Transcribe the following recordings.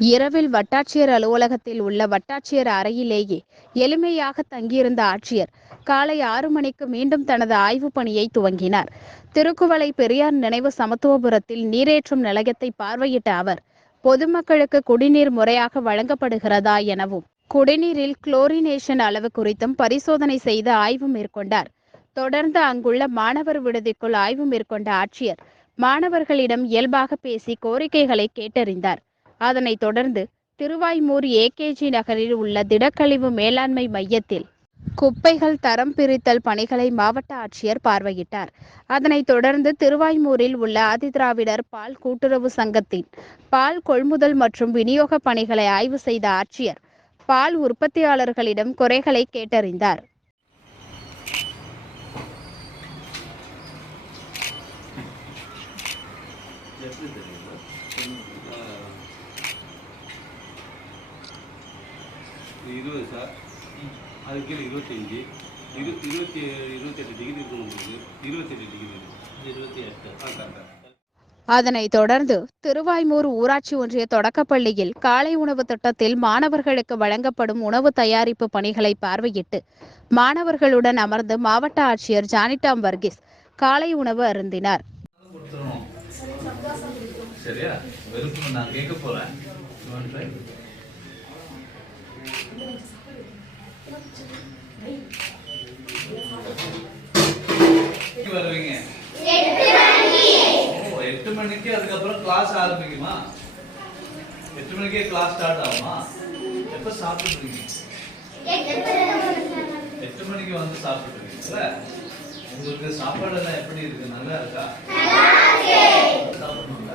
இரவில் வட்டாட்சியர் அலுவலகத்தில் உள்ள வட்டாட்சியர் அறையிலேயே எளிமையாக தங்கியிருந்த ஆட்சியர் காலை ஆறு மணிக்கு மீண்டும் தனது ஆய்வுப் பணியை துவங்கினார். திருக்குவளை பெரியார் நினைவு சமத்துவபுரத்தில் நீரேற்றும் நிலையத்தை பார்வையிட்ட அவர் பொதுமக்களுக்கு குடிநீர் முறையாக வழங்கப்படுகிறதா எனவும் குடிநீரில் குளோரினேஷன் அளவு குறித்தும் பரிசோதனை செய்து ஆய்வு மேற்கொண்டார். தொடர்ந்து அங்குள்ள மாணவர் விடுதிக்குள் ஆய்வு மேற்கொண்ட ஆட்சியர் மாணவர்களிடம் இயல்பாக பேசி கோரிக்கைகளை கேட்டறிந்தார். அதனைத் தொடர்ந்து திருவாய்மூர் ஏகேஜி நகரில் உள்ள திடக்கழிவு மேலாண்மை மையத்தில் குப்பைகள் தரம் பிரித்தல் பணிகளை மாவட்ட ஆட்சியர் பார்வையிட்டார். அதனைத் தொடர்ந்து திருவாய்மூரில் உள்ள ஆதிதிராவிடர் பால் கூட்டுறவு சங்கத்தின் பால் கொள்முதல் மற்றும் விநியோக பணிகளை ஆய்வு செய்த ஆட்சியர் பால் உற்பத்தியாளர்களிடம் குறைகளை கேட்டறிந்தார். எப்படி தெரியுமா இருபது சார் அது கீழே இருபத்தஞ்சி. இரு இருபத்தி இருபத்தெட்டு டிகிரி இருக்கும் உங்களுக்கு. இருபத்தெட்டு டிகிரி இருக்கும் இருபத்தி எட்டு. ஆ கரெக்டாக அதனைத் தொடர்ந்து திருவாய்மூர் ஊராட்சி ஒன்றிய தொடக்கப்பள்ளியில் காலை உணவு திட்டத்தில் மாணவர்களுக்கு வழங்கப்படும் உணவு தயாரிப்பு பணிகளை பார்வையிட்டு மாணவர்களுடன் அமர்ந்து மாவட்ட ஆட்சியர் ஜானிடாம் வர்கீஸ் காலை உணவு அருந்தினார். சரியா? வருவீங்க. ஓ, எட்டு மணிக்கு அதுக்கப்புறம் கிளாஸ் ஆரம்பிக்குமா? எட்டு மணிக்கே கிளாஸ் ஸ்டார்ட் ஆகுமா? எப்ப சாப்பிட்டுருக்கீங்க எட்டு மணிக்கு. வந்து சாப்பிட்டுருக்கீங்கல்ல உங்களுக்கு சாப்பாடு எல்லாம் எப்படி இருக்கு? நல்லா இருக்கா? சாப்பிடணும்ல?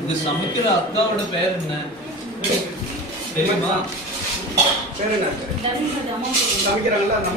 இந்த சமைக்கிற அக்காவோட பேர் என்ன? தெரியுமா? பேர் என்ன? சமைக்கிறாங்களா நம்ம